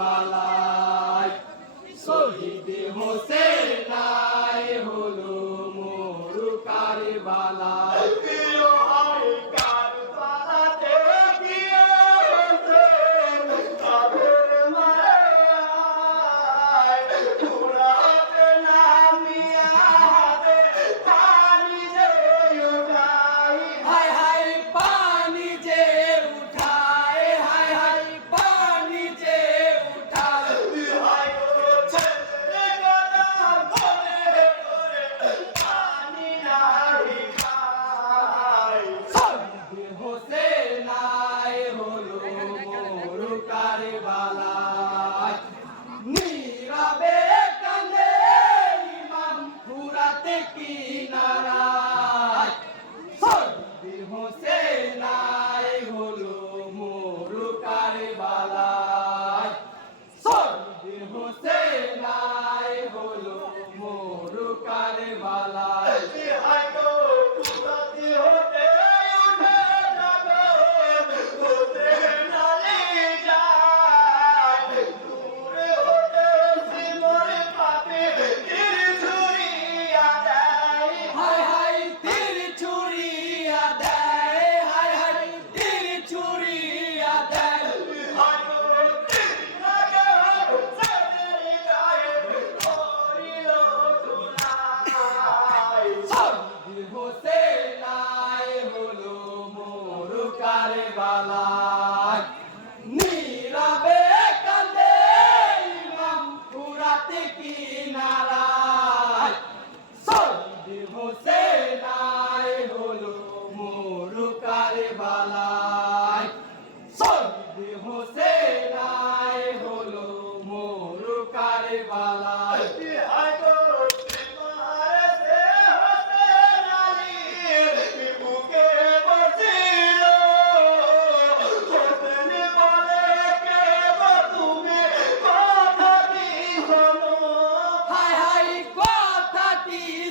বালাই। শহীদ Hossain La la.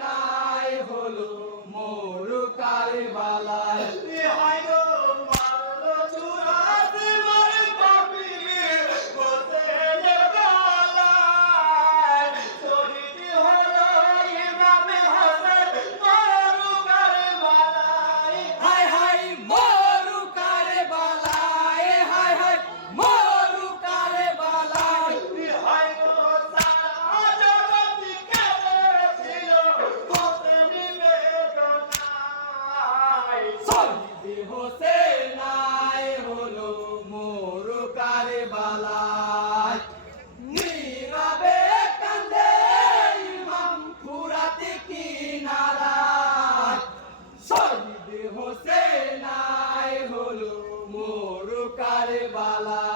নাই হলো মোর কারবালা। কারবালা